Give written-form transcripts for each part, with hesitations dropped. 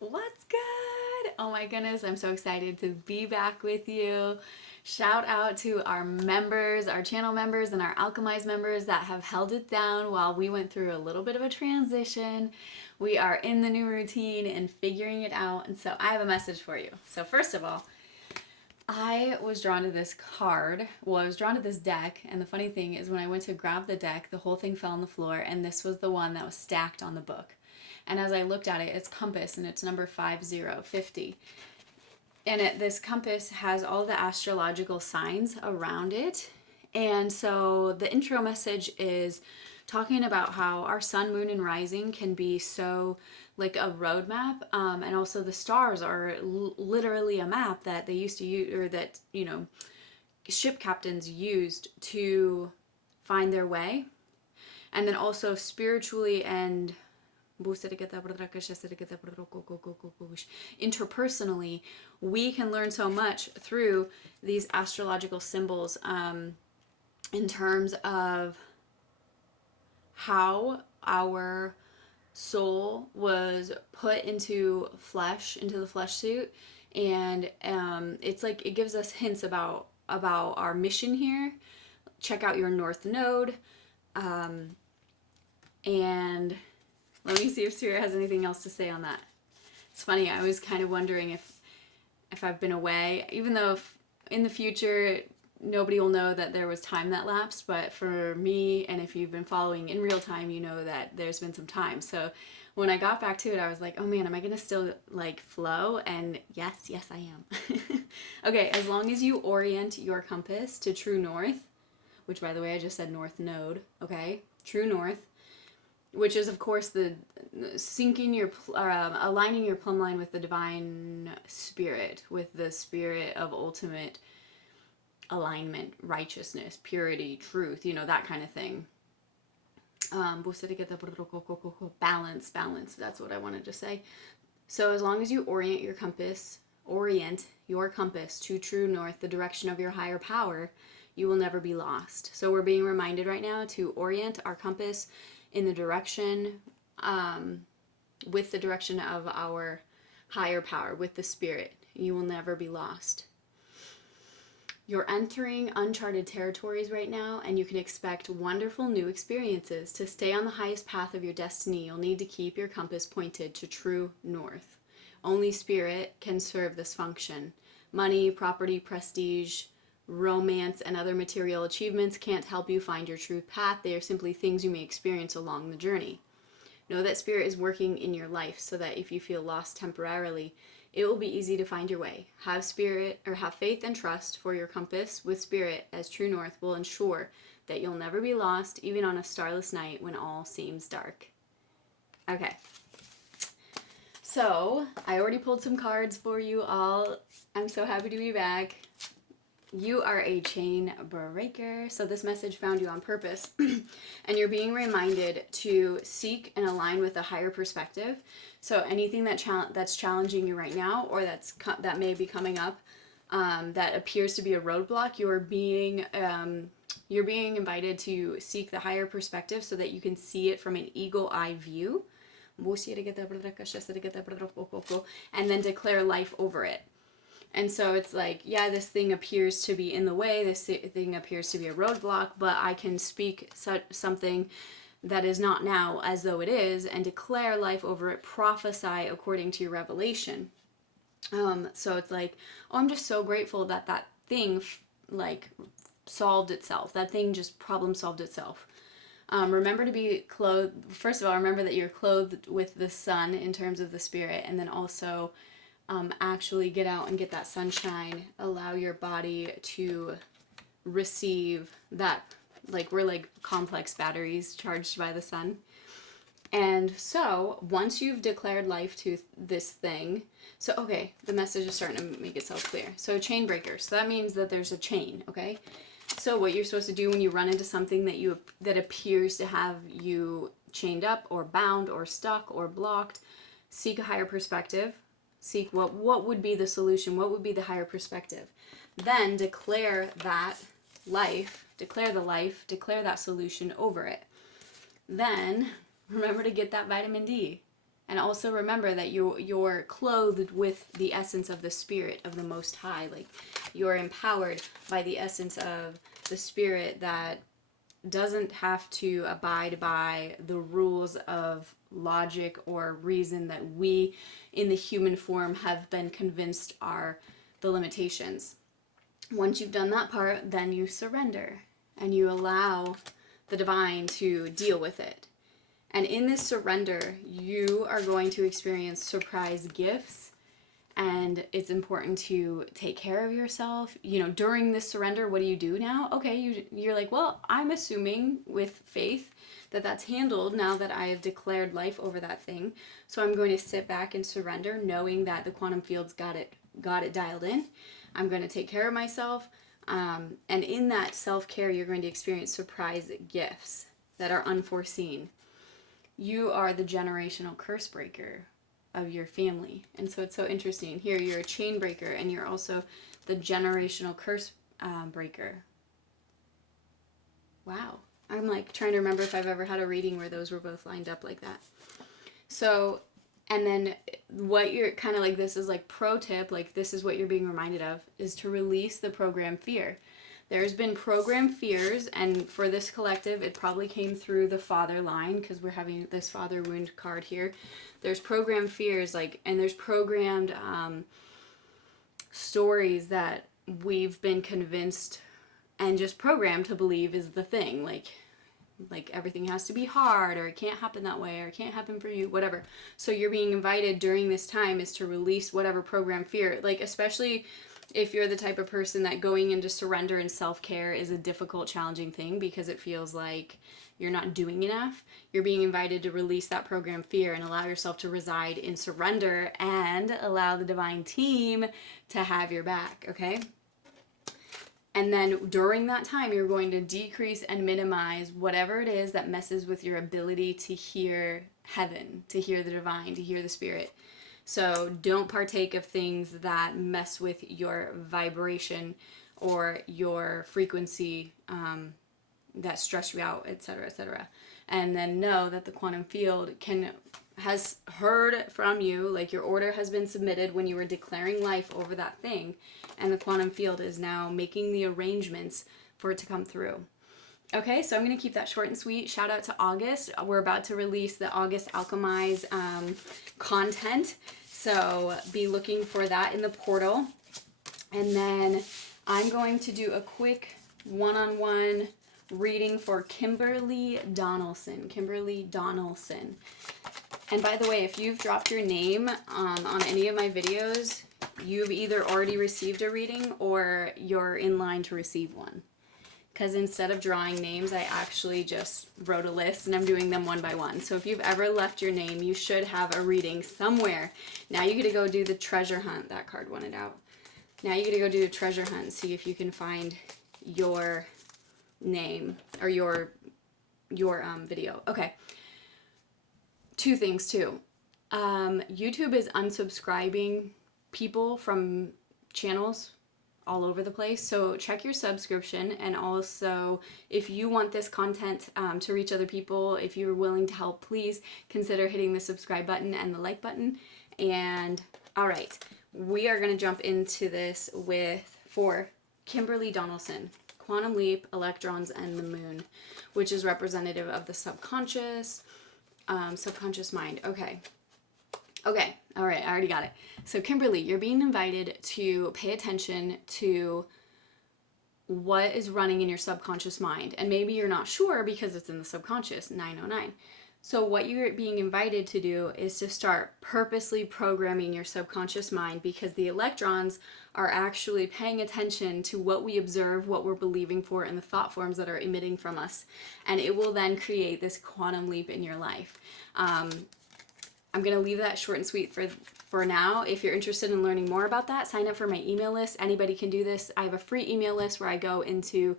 What's good? Oh my goodness, I'm so excited to be back with you. Shout out to our members, our channel members, and our Alchemize members that have held it down while we went through a little bit of a transition. We are in the new routine and figuring it out, and so I have a message for you. So, first of all, I was drawn to this card. Well, I was drawn to this deck, and the funny thing is, when I went to grab the deck, the whole thing fell on the floor, and this was the one that was stacked on the book. And as I looked at it, it's compass, and it's number 5050. And this compass has all the astrological signs around it. And so the intro message is talking about how our sun, moon, and rising can be so like a roadmap. And also the stars are literally a map that they used to use, or that, ship captains used to find their way. And then also spiritually and interpersonally, we can learn so much through these astrological symbols, in terms of how our soul was put into the flesh suit. And it's like it gives us hints about our mission here. Check out your north node, and let me see if Spirit has anything else to say on that. It's funny, I was kind of wondering if I've been away, even though in the future nobody will know that there was time that lapsed, but for me, and if you've been following in real time, you know that there's been some time. So when I got back to it, I was like, oh man, am I gonna still like flow? And yes, I am. Okay, as long as you orient your compass to true north, which by the way, I just said north node, okay? True north, which is of course the syncing your aligning your plumb line with the divine spirit, with the spirit of ultimate alignment, righteousness, purity, truth, that kind of thing. Balance, that's what I wanted to say. So as long as you orient your compass to true north, the direction of your higher power, you will never be lost. So we're being reminded right now to orient our compass in the direction, with the direction of our higher power, with the spirit. You will never be lost. You're entering uncharted territories right now, and you can expect wonderful new experiences. To stay on the highest path of your destiny, you'll need to keep your compass pointed to true north. Only spirit can serve this function. Money, property, prestige, romance, and other material achievements can't help you find your true path. They are simply things you may experience along the journey. Know that spirit is working in your life so that if you feel lost temporarily, it will be easy to find your way. Have faith and trust for your compass with spirit, as true north will ensure that you'll never be lost, even on a starless night when all seems dark. Okay. So, I already pulled some cards for you all. I'm so happy to be back. You are a chain breaker. So this message found you on purpose, and you're being reminded to seek and align with a higher perspective. So anything that's challenging you right now, or that may be coming up, that appears to be a roadblock, you're being invited to seek the higher perspective so that you can see it from an eagle eye view, and then declare life over it. And so it's like, yeah, this thing appears to be in the way, this thing appears to be a roadblock, but I can speak something that is not now as though it is, and declare life over it, prophesy according to your revelation. So it's like, oh, I'm just so grateful that thing solved itself. That thing just problem solved itself. Remember to be clothed. First of all, remember that you're clothed with the sun in terms of the spirit, and then also actually get out and get that sunshine. Allow your body to receive that. Like, we're like complex batteries charged by the sun. And so once you've declared life to this thing, so okay, the message is starting to make itself clear. So chain breaker, so that means that there's a chain, okay? So what you're supposed to do when you run into something that appears to have you chained up or bound or stuck or blocked, seek a higher perspective. Seek what would be the solution, what would be the higher perspective. Then declare that life, declare that solution over it. Then remember to get that vitamin D. And also remember that you're clothed with the essence of the Spirit of the Most High. Like, you're empowered by the essence of the Spirit that doesn't have to abide by the rules of logic or reason that we in the human form have been convinced are the limitations. Once you've done that part, then you surrender and you allow the divine to deal with it. And in this surrender, you are going to experience surprise gifts, and it's important to take care of yourself. You know, during this surrender, what do you do now? Okay, you're like, well, I'm assuming with faith that that's handled now that I have declared life over that thing. So I'm going to sit back and surrender, knowing that the quantum field's got it dialed in. I'm going to take care of myself. And in that self-care, you're going to experience surprise gifts that are unforeseen. You are the generational curse breaker of your family. And so it's so interesting. Here, you're a chain breaker, and you're also the generational curse breaker. Wow. I'm like trying to remember if I've ever had a reading where those were both lined up like that. So, and then what you're kind of like, this is like pro tip, like this is what you're being reminded of, is to release the programmed fear. There's been programmed fears, and for this collective, it probably came through the father line, because we're having this father wound card here. There's programmed fears, like, and there's programmed stories that we've been convinced and just programmed to believe is the thing. Like everything has to be hard, or it can't happen that way, or it can't happen for you, whatever. So you're being invited during this time is to release whatever programmed fear, like especially if you're the type of person that going into surrender and self-care is a difficult, challenging thing because it feels like you're not doing enough. You're being invited to release that programmed fear and allow yourself to reside in surrender and allow the divine team to have your back, okay? And then during that time, you're going to decrease and minimize whatever it is that messes with your ability to hear heaven, to hear the divine, to hear the Spirit. So don't partake of things that mess with your vibration or your frequency, that stress you out, etc., etc. And then know that the quantum field has heard from you, like your order has been submitted when you were declaring life over that thing, and the quantum field is now making the arrangements for it to come through. Okay, so I'm going to keep that short and sweet. Shout out to August. We're about to release the August Alchemize content, so be looking for that in the portal. And then I'm going to do a quick one-on-one reading for Kimberly Donaldson. Kimberly Donaldson. And by the way, if you've dropped your name on any of my videos, you've either already received a reading or you're in line to receive one. Because instead of drawing names, I actually just wrote a list and I'm doing them one by one. So if you've ever left your name, you should have a reading somewhere. Now you get to go do the treasure hunt. That card wanted out. Now you get to go do the treasure hunt and see if you can find your name or your video. Okay. Two things too. YouTube is unsubscribing people from channels all over the place, so check your subscription. And also, if you want this content to reach other people, if you're willing to help, please consider hitting the subscribe button and the like button. And all right, we are going to jump into this for Kimberly Donaldson, Quantum Leap, Electrons, and the Moon, which is representative of the subconscious mind. Okay, all right, I already got it. So Kimberly, you're being invited to pay attention to what is running in your subconscious mind. And maybe you're not sure because it's in the subconscious, 909. So what you're being invited to do is to start purposely programming your subconscious mind, because the electrons are actually paying attention to what we observe, what we're believing for, and the thought forms that are emitting from us. And it will then create this quantum leap in your life. I'm going to leave that short and sweet for now. If you're interested in learning more about that, sign up for my email list. Anybody can do this. I have a free email list where I go into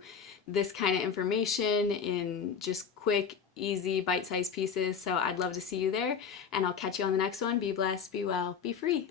this kind of information in just quick, easy, bite-sized pieces. So I'd love to see you there, and I'll catch you on the next one. Be blessed, be well, be free.